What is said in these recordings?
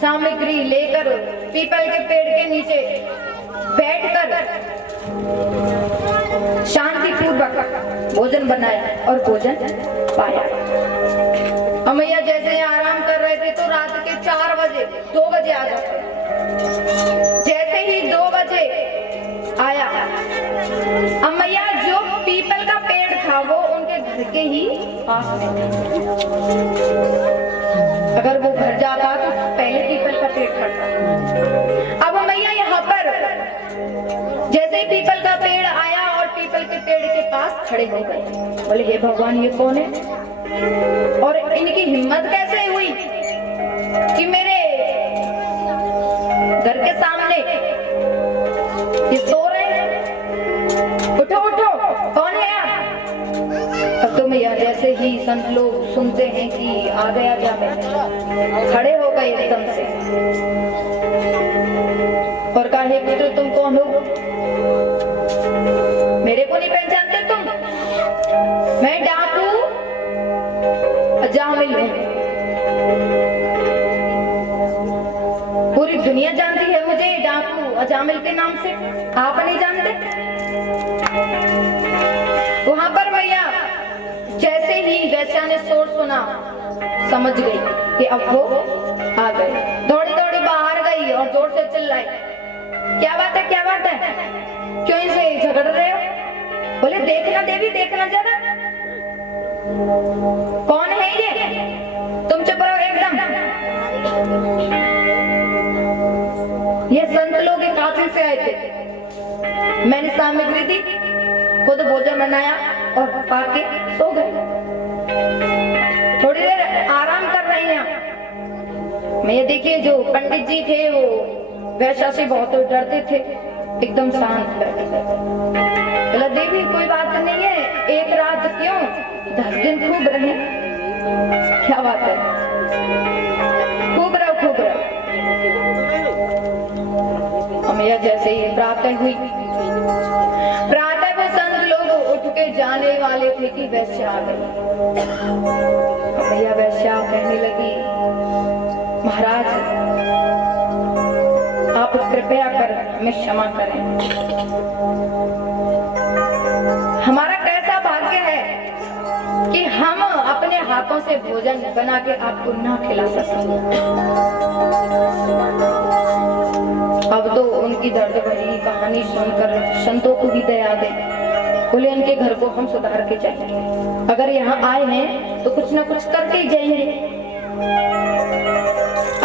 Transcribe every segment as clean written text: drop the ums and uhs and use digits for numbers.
सामग्री लेकर पीपल के पेड़ के नीचे बैठकर शांति पूर्वक भोजन बनाया और भोजन पाया। अमैया जैसे ही आराम कर रहे थे तो रात के 4 बजे 2 बजे आ जाते। जैसे ही 2 बजे आया, अमैया जो पीपल का पेड़ था वो उनके घर के ही पास में था। अगर वो घर जाता तो पहले पीपल का पेड़ पड़ता। अब अमैया यहाँ पर जैसे ही पीपल का पेड़ आया और पीपल के पेड़ के पास खड़े हो गए। बोले हे भगवान, ये कौन है और इनकी हिम्मत कैसे हुई कि मेरे घर के सामने ये सो रहे हैं? उठो उठो, कौन है आप? अब तो मैया जैसे ही संत लोग सुनते हैं कि आ गया जामे, खड़े हो गए एकदम से और कहा हे पुत्र, तुम कौन हो? मेरे को नहीं पहचानते तुम? मैं डाकू अजामिल हूं। पूरी दुनिया जानती है मुझे डाकू अजामिल के नाम से, आप नहीं जानते? वहां पर भैया जैसे ही वैश्या ने शोर सुना, समझ गई कि अब वो आ गए। दौड़ी दौड़ी बाहर गई और जोर से चिल्लाई, क्या बात है, क्या बात है, क्यों इसे झगड़ रहे हो? बोले देखना देवी, देखना जरा, कौन है ये? तुम चुप रहो एकदम। ये संत लोग एक काफिल से आए थे। मैंने सामग्री दी, खुद भोजन बनाया और पाके सो गए। थोड़ी देर आराम कर रही हैं। मैं ये देखिए जो पंडित जी थे वो वैश्या से बहुत डरते थे, एकदम शांत बैठे। बोला देवी कोई बात नहीं है, एक रात क्यों 10 दिन खूब रहे। क्या बात है, खूब रहो खूब रहो। अमैया जैसे ही प्रातः हुई, प्रातः को संत लोग उठ के जाने वाले थे कि वैश्या आ गई। अमैया वैश्या कहने लगी, महाराज आप कृपया कर हमें क्षमा करें। हमारा कैसा भाग्य है कि हम अपने हाथों से भोजन बना के आपको ना खिला सकें। अब तो उनकी दर्द भरी कहानी सुनकर संतों को भी दया दे। बोले उनके घर को हम सुधार के जाएंगे, अगर यहाँ आए हैं तो कुछ ना कुछ करके ही जाएंगे।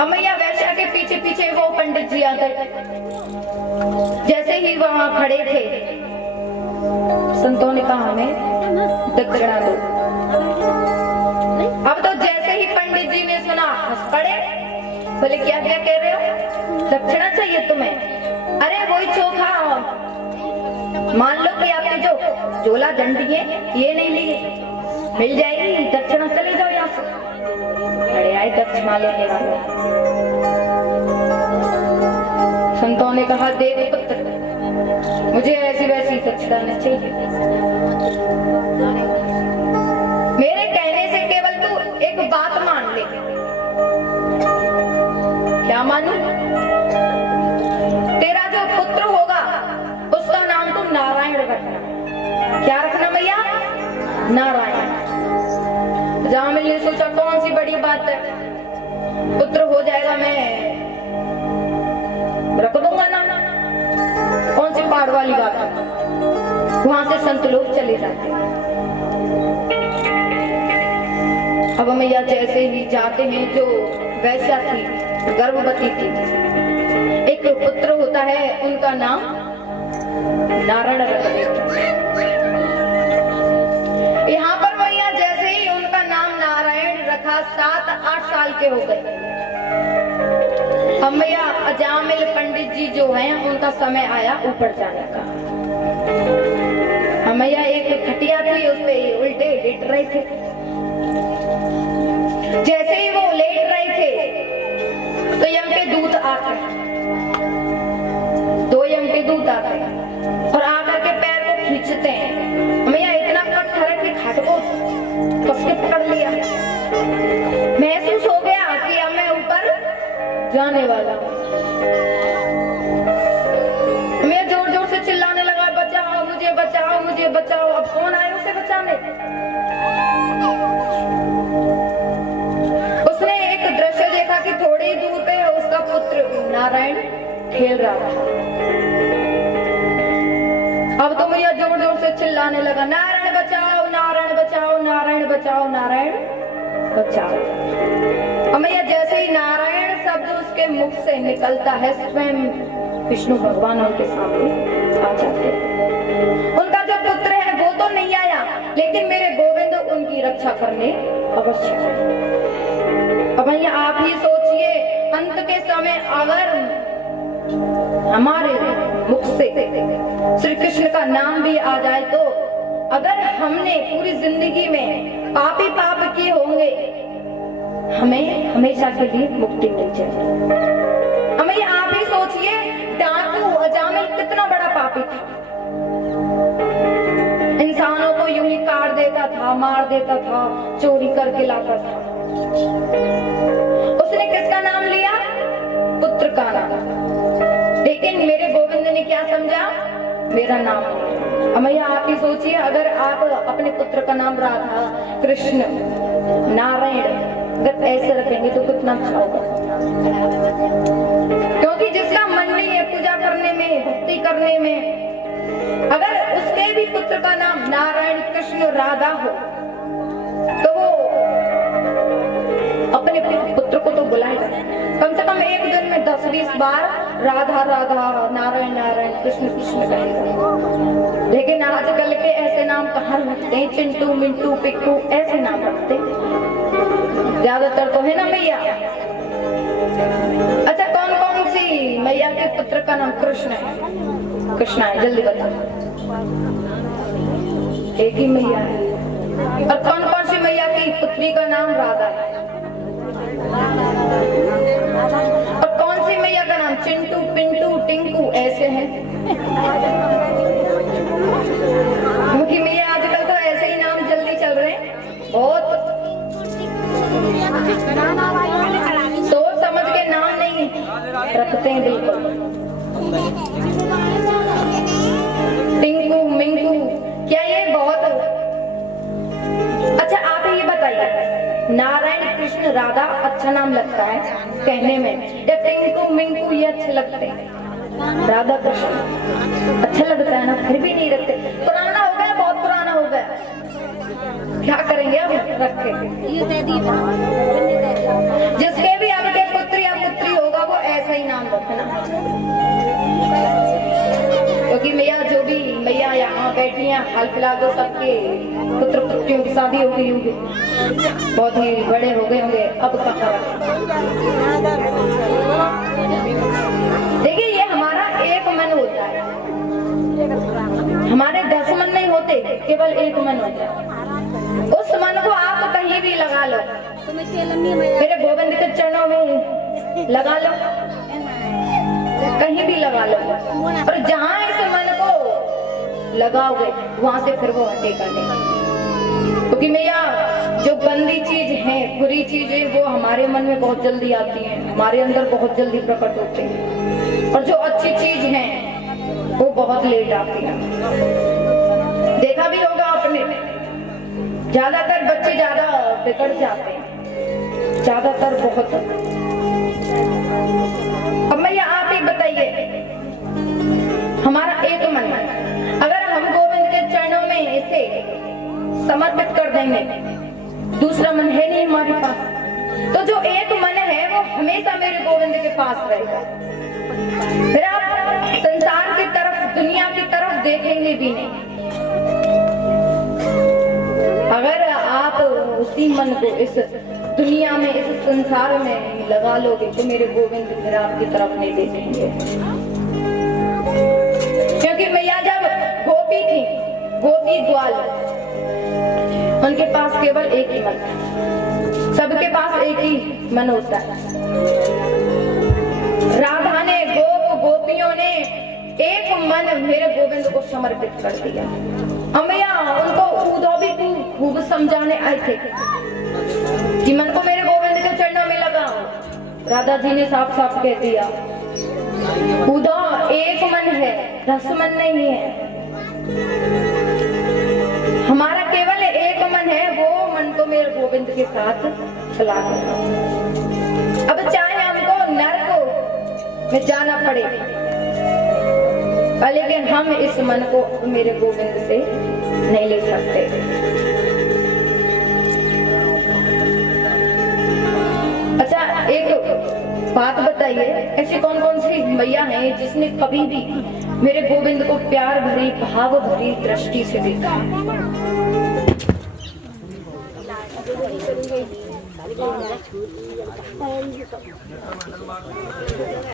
अमैया वैश्या के पीछे पीछे वो पंडित जी आ गए। जैसे ही वहां खड़े थे, संतों ने कहा हमें दक्षिणा दो। अब तो जैसे ही पंडित जी ने सुना, हंस पड़े। बोले क्या क्या कह रहे हो, दक्षिणा चाहिए तुम्हें? अरे वही चोखा, मान लो कि आपके जो झोला डंडी है ये नहीं लिए, मिल जाएगी दक्षिणा, चले जाओ यहाँ से। अरे आए दक्षिणा लेने वाले। संतों ने कहा देव पुत्र, मुझे ऐसी वैसी दक्षिणा नहीं चाहिए। मेरे कहने से केवल तू एक बात मान ले। क्या मानूं? तेरा जो पुत्र होगा उसका नाम तुम नारायण रखना। क्या रखना भैया? नारायण। जामिल ने सोचा कौन सी बड़ी बात है, पुत्र हो जाएगा, मैं रख दूंगा ना, कौन सी पहाड़ वाली बात है। वहां से संत लोग चले जाते। अब मैया जैसे ही जाते हैं, जो वैश्या थी गर्भवती थी, एक पुत्र होता है, उनका नाम नारायण रख देते। यहाँ पर मैया जैसे ही उनका नाम नारायण रखा, 7-8 साल के हो गए। अब मैया अजामिल पंडित जी जो हैं, उनका समय आया ऊपर जाने का। मैया एक खटिया थी, उस पे उल्टे लेट रहे थे। जैसे ही वो लेट रहे थे तो यम के दूत आते, 2 यम के दूत आते और आकर के पैर को खींचते हैं। मैया इतना पत्थर है कि खाट को कस के पकड़ लिया। महसूस हो गया कि अब मैं ऊपर जाने वाला। मैं जोर जोर से चिल्लाने लगा, बचाओ मुझे, बचाओ मुझे, बचाओ। अब कौन आए उसे बचाने? उसने एक दृश्य देखा कि थोड़ी ही दूर पे उसका पुत्र नारायण खेल रहा था। अब तो मैया जोर जोर से चिल्लाने लगा, नारायण बचाओ, नारायण बचाओ, नारायण बचाओ, नारायण बचाओ। अब मैया जैसे ही नारायण शब्द उसके मुख से निकलता है, स्वयं विष्णु भगवान उनके सामने आ जाते हैं। उनका जो पुत्र है वो तो नहीं आया, लेकिन मेरे गोविंद उनकी रक्षा करने अवश्य है। अब मैया आप ही सोचिए, अंत के समय अगर हमारे मुख से श्री कृष्ण का नाम भी आ जाए, तो अगर हमने पूरी जिंदगी में पाप ही पाप किए होंगे, हमें हमेशा के लिए मुक्ति मिल जाए। हमें आप ही सोचिए, डाकू अजामिल कितना बड़ा पापी था। इंसानों को यूं ही काट देता था, मार देता था, चोरी करके लाता था। उसने किसका नाम लिया? पुत्र का नाम। लेकिन मेरे गोविंद ने क्या समझा? मेरा नाम लिया। अमैया आप ही सोचिए, अगर आप अपने पुत्र का नाम राधा, कृष्ण, नारायण अगर ऐसे रखेंगे तो कितना अच्छा होगा। क्योंकि जिसका मन नहीं है पूजा करने में, भक्ति करने में, अगर उसके भी पुत्र का नाम नारायण, कृष्ण, राधा हो, तो वो अपने पुत्र को तो बुलाएगा। कम से कम एक दिन में 10-20 बार राधा राधा, नारायण नारायण, कृष्ण कृष्ण कहेगा। लेकिन आजकल के ऐसे नाम कहाँ रखते हैं? चिंटू, मिंटू, पिक्कू ऐसे नाम रखते ज्यादातर तो, है ना मैया? अच्छा, कौन कौन सी मैया के पुत्र का नाम कृष्ण है? कृष्ण है, जल्दी बता। एक ही मैया है। और कौन कौन सी मैया की पुत्री का नाम राधा है? और कौन सी मैया का नाम चिंटू, पिंटू, टिंकू ऐसे है? क्योंकि मैया आजकल तो ऐसे ही नाम जल्दी चल रहे हैं, बहुत सोच समझ के नाम नहीं रखते हैं बिल्कुल। टिंकू, मिंकू, क्या ये बहुत? अच्छा आप ये बताइए, नारायण, कृष्ण, राधा अच्छा नाम लगता है कहने में, या टिंकू, मिंकू ये अच्छे लगते हैं? राधा कृष्ण अच्छा लगता है ना, फिर भी नहीं रखते। पुराना हो गया, बहुत पुराना हो गया, क्या करेंगे अब रख के? जिसके भी आपके पुत्र या पुत्री होगा वो ऐसा ही नाम रखना। क्योंकि मैया जो भी मैया यहाँ बैठी हैं, हाल फिलहाल तो सबके पुत्र पुत्रियों की शादी हो गई होगी, बहुत ही बड़े हो गए होंगे। अब कहाँ? देखिए, ये हमारा एक मन होता है, हमारे 10 मन नहीं होते, केवल एक मन होता है। उस मन को आप कहीं भी लगा लो, मेरे गोविंद के चरणों में लगा लो, कहीं भी लगा लो, और जहाँ इस मन को लगाओगे वहां से फिर वो हटेगा नहीं। क्योंकि मैया जो गंदी चीज है, बुरी चीजें, वो हमारे मन में बहुत जल्दी आती हैं, हमारे अंदर बहुत जल्दी प्रकट होते हैं, और जो अच्छी चीज है वो बहुत लेट आती है। देखा भी होगा आपने, ज्यादातर बच्चे ज्यादा बिगड़ जाते हैं, ज्यादातर बहुत। अब मैया आप ही बताइए, हमारा एक मन है, अगर हम गोविंद के चरणों में इसे समर्पित कर देंगे, दूसरा मन है नहीं हमारे पास, तो जो एक मन है वो हमेशा मेरे गोविंद के पास रहेगा। फिर आप संसार की तरफ, दुनिया की तरफ देखेंगे भी नहीं। अगर आप उसी मन को इस दुनिया में, इस संसार में लगा लोगे, तो मेरे गोविंद फिर आपकी तरफ नहीं देखेंगे। क्योंकि मैया जब गोपी थी, गोपी ग्वाल, उनके पास केवल एक ही मन था, सबके पास एक ही मन होता है। राधा ने, गोपियों ने एक मन मेरे गोविंद को समर्पित कर दिया। अमैया उनको उद्धव भी खूब समझाने आए थे कि मन को मेरे गोविंद के चरणों में लगाओ, राधा जी ने साफ साफ कह दिया, उद्धव एक मन है, रसमन नहीं है। हमारा केवल एक मन है, वो मन को मेरे गोविंद के साथ चला देना। अब चाहे हमको नरक में जाना पड़े, लेकिन हम इस मन को मेरे गोविंद से नहीं ले सकते। अच्छा, एक बात बताइए, ऐसी कौन कौन सी मैया हैं जिसने कभी भी मेरे गोविंद को प्यार भरी, भाव भरी दृष्टि से देखा?